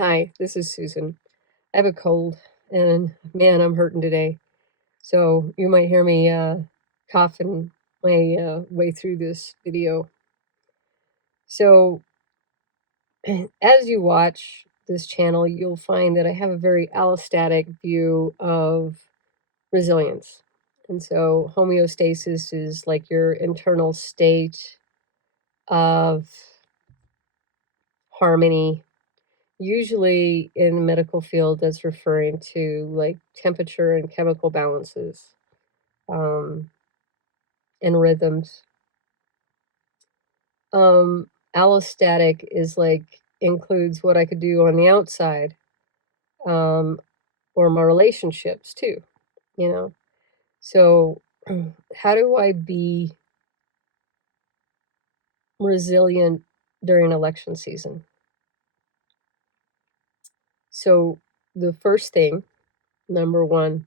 Hi, this is Susan. I have a cold, and man, I'm hurting today. So you might hear me coughing my way through this video. So as you watch this channel, you'll find that I have a very allostatic view of resilience. And so homeostasis is like your internal state of harmony. Usually in the medical field, that's referring to like temperature and chemical balances um, and rhythms. Allostatic is like includes what I could do on the outside um, or my relationships too, you know. So, how do I be resilient during election season? So, the first thing, number one,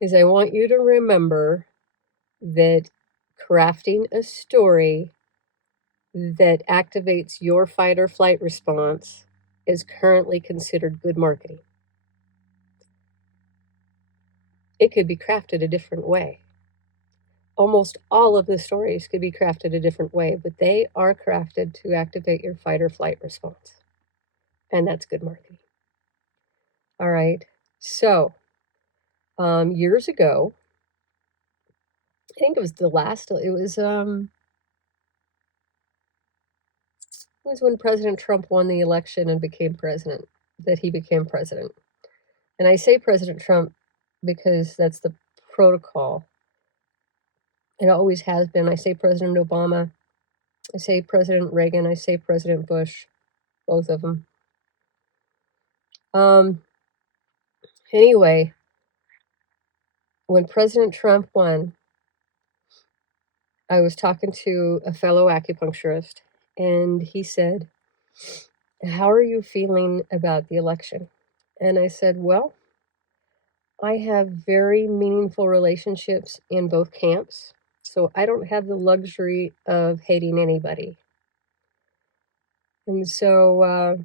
is I want you to remember that crafting a story that activates your fight or flight response is currently considered good marketing. It could be crafted a different way. Almost all of the stories could be crafted a different way, but they are crafted to activate your fight or flight response. And that's good marketing. All right. So, years ago, I think it was it was when President Trump won the election and became president that he became president. And I say President Trump because that's the protocol. It always has been. I say President Obama, I say President Reagan, I say President Bush, both of them. Um, anyway, when President Trump won, I was talking to a fellow acupuncturist, and he said, "How are you feeling about the election?" And I said, "Well, I have very meaningful relationships in both camps, so I don't have the luxury of hating anybody." And so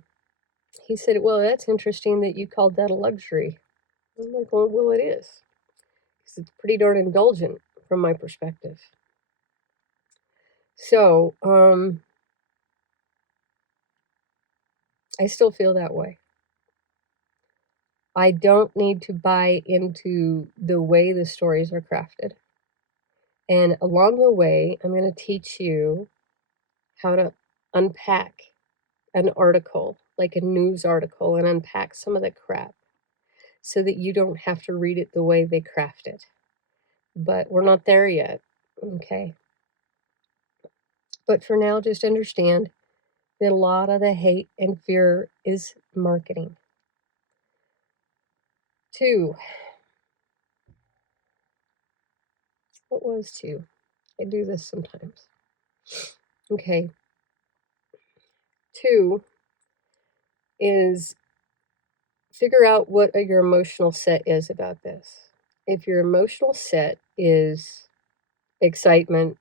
he said, "Well, that's interesting that you called that a luxury." I'm like, "Well, it is. 'Cause it's pretty darn indulgent from my perspective." So I still feel that way. I don't need to buy into the way the stories are crafted. And along the way, I'm going to teach you how to unpack an article, like a news article, and unpack some of the crap so that you don't have to read it the way they craft it. But we're not there yet, okay? But for now, just understand that a lot of the hate and fear is marketing. Two, what was two? I do this sometimes. Okay. Two is figure out what your emotional set is about this. If your emotional set is excitement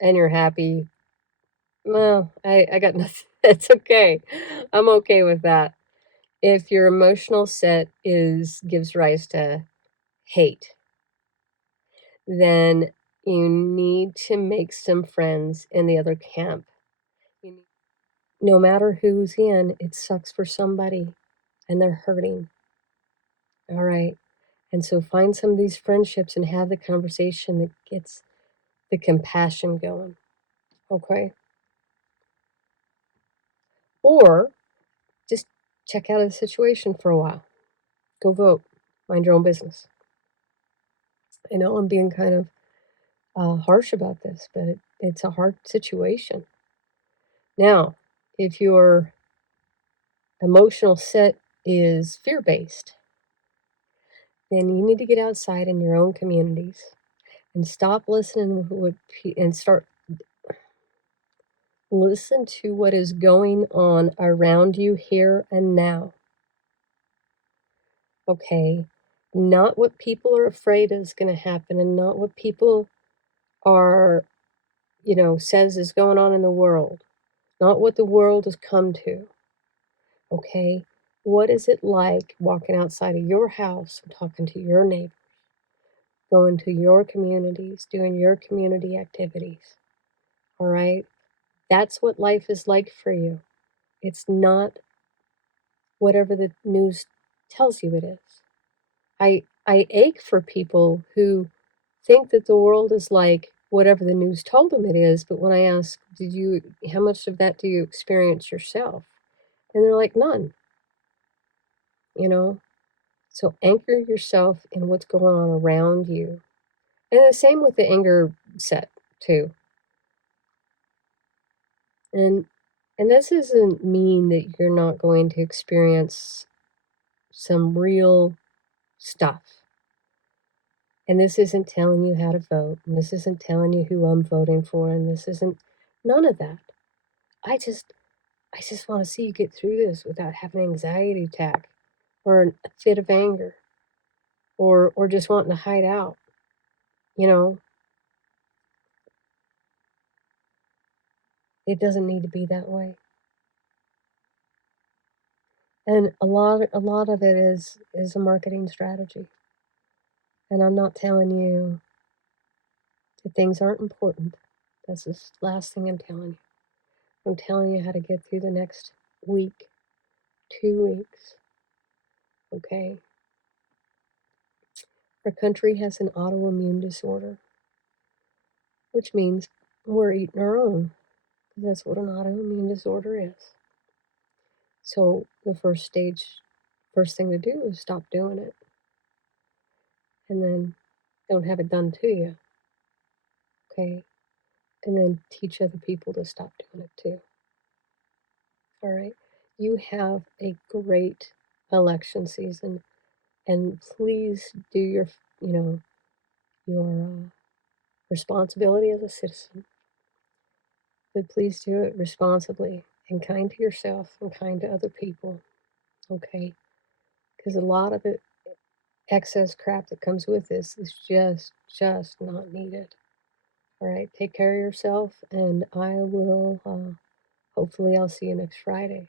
and you're happy, well, I got nothing. It's okay. I'm okay with that. If your emotional set gives rise to hate, then you need to make some friends in the other camp. No matter who's in, it sucks for somebody and they're hurting. All right. And so find some of these friendships and have the conversation that gets the compassion going. Okay. Or just check out of the situation for a while. Go vote. Mind your own business. I know I'm being kind of harsh about this, but it's a hard situation. Now, if your emotional set is fear based, then you need to get outside in your own communities and stop listening to and start listen to what is going on around you here and now. Okay, not what people are afraid is going to happen, and not what people are, says is going on in the world, not what the world has come to, Okay? What is it like walking outside of your house and talking to your neighbors, going to your communities, doing your community activities? All right? That's what life is like for you. It's not whatever the news tells you it is. I ache for people who think that the world is like whatever the news told them it is, but when I ask, how much of that do you experience yourself? And they're like, none, you know? So anchor yourself in what's going on around you. And the same with the anger set too. And and this doesn't mean that you're not going to experience some real stuff. And this isn't telling you how to vote, and this isn't telling you who I'm voting for, and this isn't none of that. I just I just want to see you get through this without having an anxiety attack or a fit of anger or just wanting to hide out, you know? It doesn't need to be that way. And a lot of it is a marketing strategy. And I'm not telling you that things aren't important. That's the last thing I'm telling you. I'm telling you how to get through the next week, 2 weeks, okay? Our country has an autoimmune disorder, which means we're eating our own. That's what an autoimmune disorder is. So the first thing to do is stop doing it, and then don't have it done to you, okay? And then teach other people to stop doing it too. All right. You have a great election season, and please do your responsibility as a citizen, but please do it responsibly and kind to yourself and kind to other people, okay? Because a lot of the excess crap that comes with this is just not needed. All right, take care of yourself, and hopefully I'll see you next Friday.